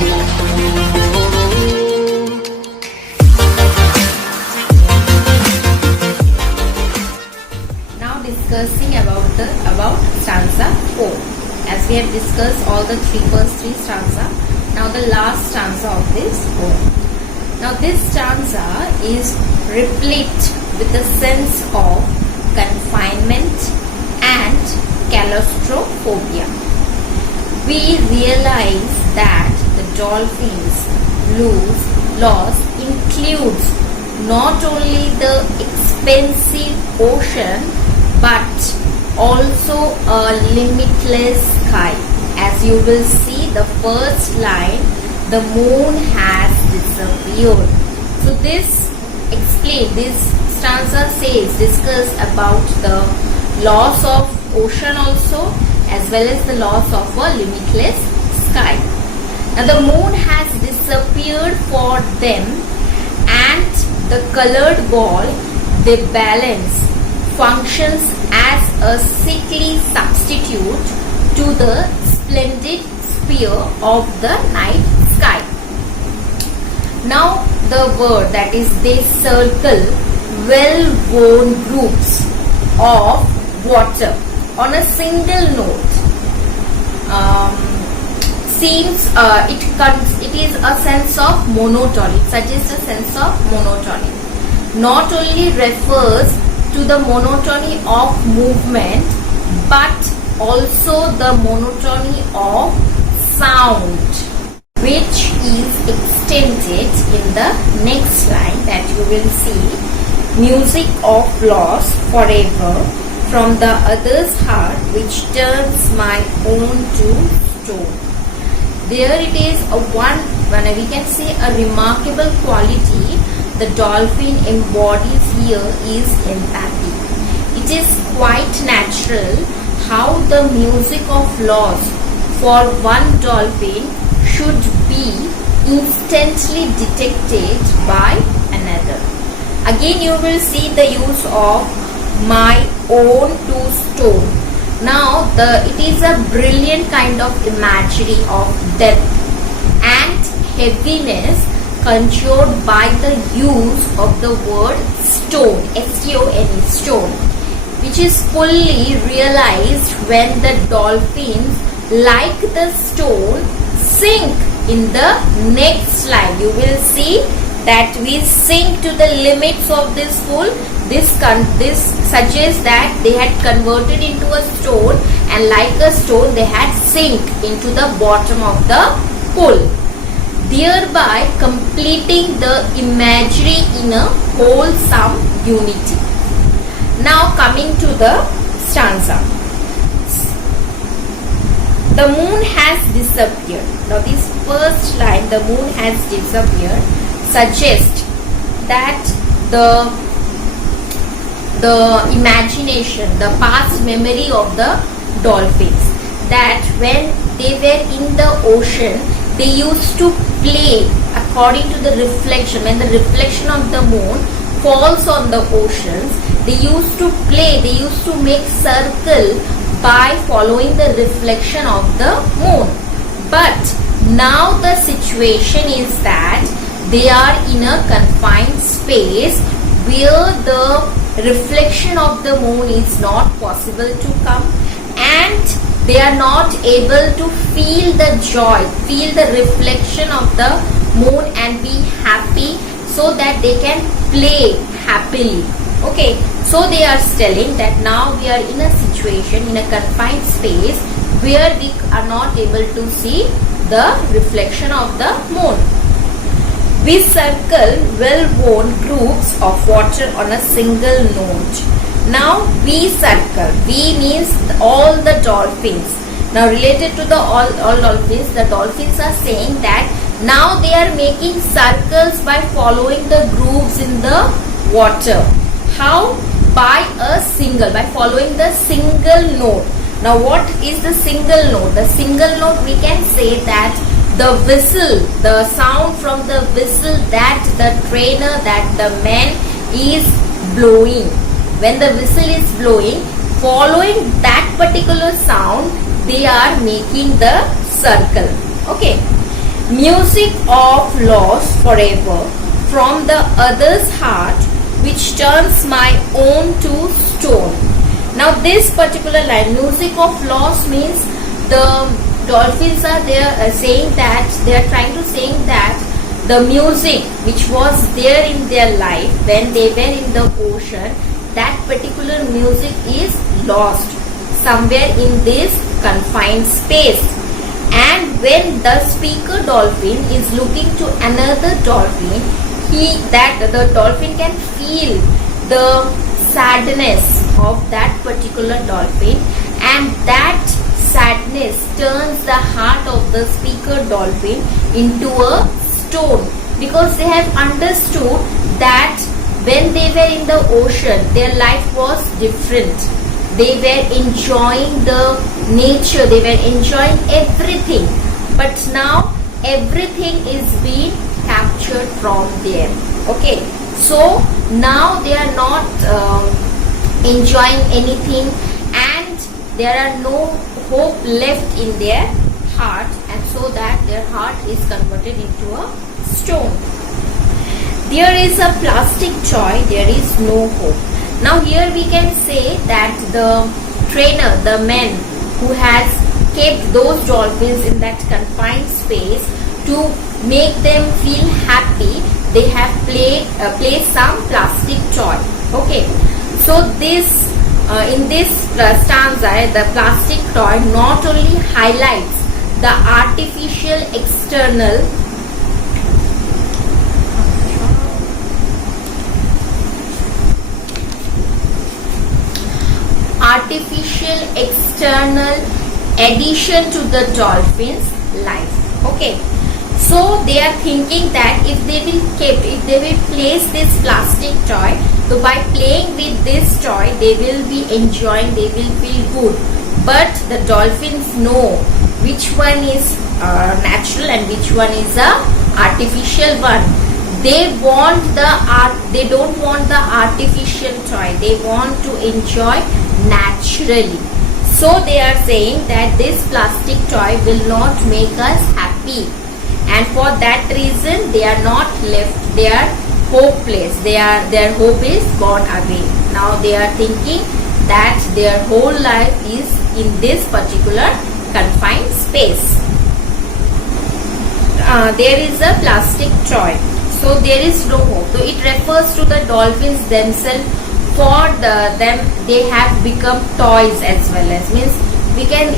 Now discussing about stanza 4. As we have discussed all the first three stanza, now the last stanza of this poem. Now this stanza is replete with a sense of confinement and claustrophobia. We realize that the dolphin's loss includes not only the expansive ocean but also a limitless sky. As you will see, the first line, the moon has disappeared. So this stanza discuss about the loss of ocean also, as well as the loss of a limitless sky. Now the moon has disappeared for them, and the colored ball they balance functions as a sickly substitute to the splendid sphere of the night sky. Now the word, that is, they circle well-worn groups of water on a single note. It is a sense of monotony. It suggests a sense of monotony. Not only refers to the monotony of movement, but also the monotony of sound, which is extended in the next line, that you will see: music of loss forever from the other's heart, which turns my own to stone. There it is we can say a remarkable quality the dolphin embodies here is empathy. It is quite natural how the music of loss for one dolphin should be instantly detected by another. Again you will see the use of my own to stone. Now it is a brilliant kind of imagery of death and heaviness conjured by the use of the word stone, S-T-O-N-E, stone, which is fully realized when the dolphins, like the stone, sink in the next slide. You will see that we sink to the limits of this pool. This suggests that they had converted into a stone, and like a stone they had sink into the bottom of the pool, thereby completing the imagery in a wholesome unity. Now coming to the stanza. The moon has disappeared. Now this first line, the moon has disappeared, suggests that the imagination, the past memory of the dolphins, that when they were in the ocean, they used to play according to the reflection. When the reflection of the moon falls on the oceans, they used to play, they used to make circle by following the reflection of the moon. But now the situation is that they are in a confined space where the reflection of the moon is not possible to come, and they are not able to feel the joy, feel the reflection of the moon and be happy, so that they can play happily. Okay, so they are telling that now we are in a situation, in a confined space, where we are not able to see the reflection of the moon. We circle well-worn groups of water on a single note. Now we circle. We means all the dolphins. Now related to the all dolphins, the dolphins are saying that now they are making circles by following the grooves in the water. How? By following the single note. Now what is the single note? The single note, we can say that the whistle, the sound from the whistle that the trainer, that the man is blowing. When the whistle is blowing, following that particular sound, they are making the circle. Okay. music of loss forever from the other's heart, which turns my own to stone. Now this particular line, music of loss, means the dolphins are there saying that they are trying to saying that the music which was there in their life when they were in the ocean, that particular music is lost somewhere in this confined space. And when the speaker dolphin is looking to another dolphin, the dolphin can feel the sadness of that particular dolphin, and that sadness turns the heart of the speaker dolphin into a stone, because they have understood that when they were in the ocean, their life was different. They were enjoying the nature, they were enjoying everything, but now everything is being captured from there. Okay, so now they are not enjoying anything, and there are no hope left in their heart, and so that their heart is converted into a stone. There is a plastic toy, there is no hope. Now here we can say that the trainer, the man who has kept those dolphins in that confined space to make them feel happy, they have placed some plastic toy. Okay, so this in this stanza, the plastic toy not only highlights the artificial external addition to the dolphin's life. Okay, so they are thinking that if they will place this plastic toy, so by playing with this toy they will be enjoying, they will feel good. But the dolphins know which one is natural and which one is a artificial one. They don't want the artificial toy, they want to enjoy naturally. So they are saying that this plastic toy will not make us happy, and for that reason they are not left, they are hopeless, their hope is gone away. Now they are thinking that their whole life is in this particular confined space. There is a plastic toy, so there is no hope. So it refers to the dolphins themselves. For them, they have become toys as well, as means we can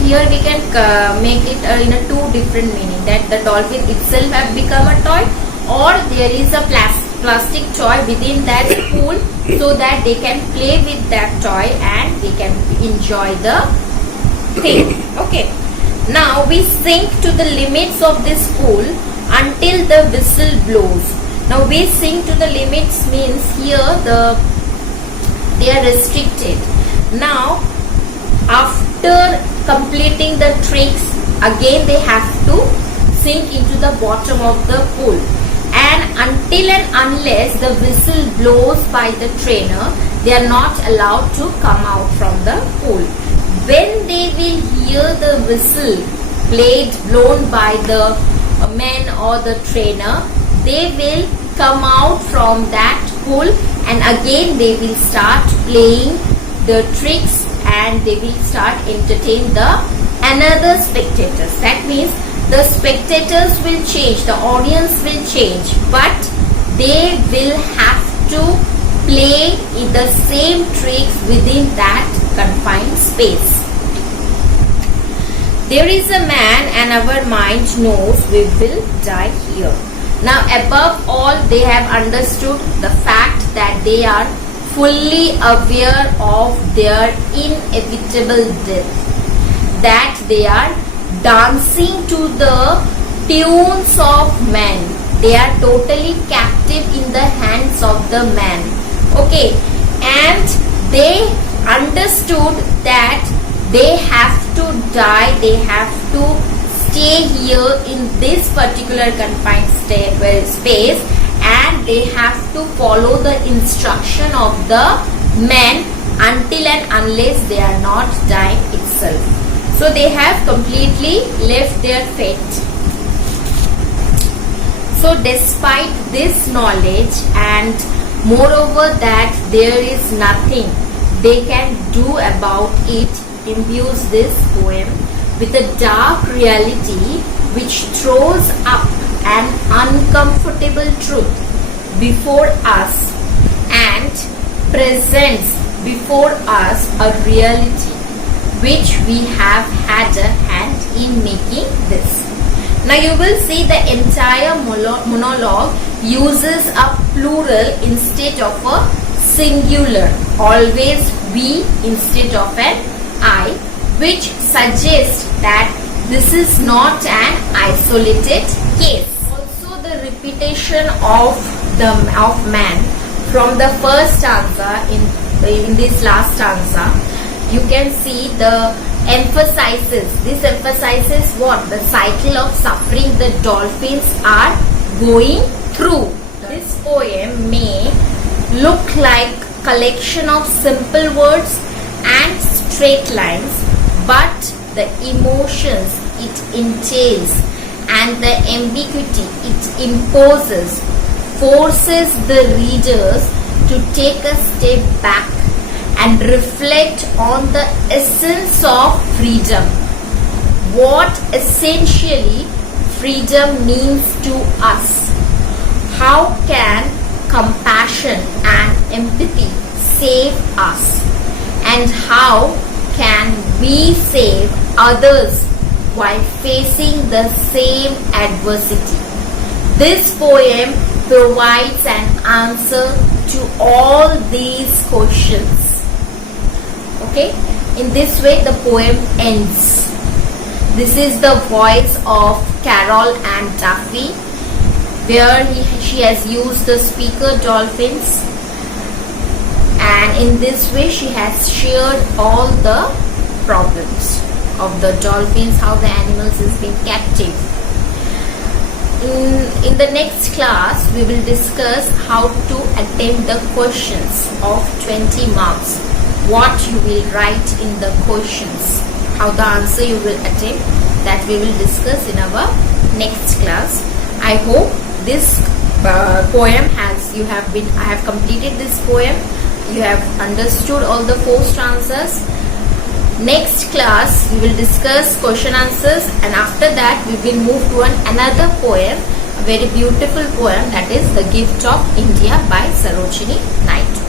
make it in a two different meaning, that the dolphin itself have become a toy, or there is a plastic toy within that pool, so that they can play with that toy and they can enjoy the thing. Okay, now we sink to the limits of this pool until the whistle blows. Now we sink to the limits means here they are restricted. Now after completing the tricks, again they have to sink into the bottom of the pool, and until and unless the whistle blows by the trainer, they are not allowed to come out from the pool. When they will hear the whistle blown by the man or the trainer, they will come out from that pool, and again they will start playing the tricks, and they will start entertain the another spectators. That means the spectators will change, the audience will change, but they will have to play in the same tricks within that confined space. There is a man, and our mind knows we will die here. Now above all, they have understood the fact that they are fully aware of their inevitable death, that they are dancing to the tunes of man. They are totally captive in the hands of the man. Okay, and they understood that they have to die, they have to stay here in this particular confined space, and they have to follow the instruction of the men until and unless they are not dying itself. So they have completely left their fate. So despite this knowledge and moreover that there is nothing they can do about it, imbues this poem with a dark reality which throws up an uncomfortable truth before us and presents before us a reality which we have had a hand in making this. Now you will see the entire monologue uses a plural instead of a singular, always we instead of an I, which suggests that this is not an isolated case. Also the repetition of man from the first stanza in this last stanza, you can see the this emphasizes what? The cycle of suffering the dolphins are going through. This poem may look like collection of simple words and straight lines, but the emotions it entails and the ambiguity it imposes forces the readers to take a step back and reflect on the essence of freedom. What essentially freedom means to us. How can compassion and empathy save us? And how can we save others while facing the same adversity? This poem provides an answer to all these questions. Okay, in this way the poem ends. This is the voice of Carol Ann Duffy, where she has used the speaker dolphins, and in this way she has shared all the problems of the dolphins, how the animals is being captive. In the next class we will discuss how to attempt the questions of 20 marks. What you will write in the questions, how the answer you will attempt, that we will discuss in our next class. I hope this poem I have completed this poem, you have understood all the 4 stanzas. Next class we will discuss question answers, and after that we will move to another poem, a very beautiful poem, that is The Gift of India by Sarojini Naidu.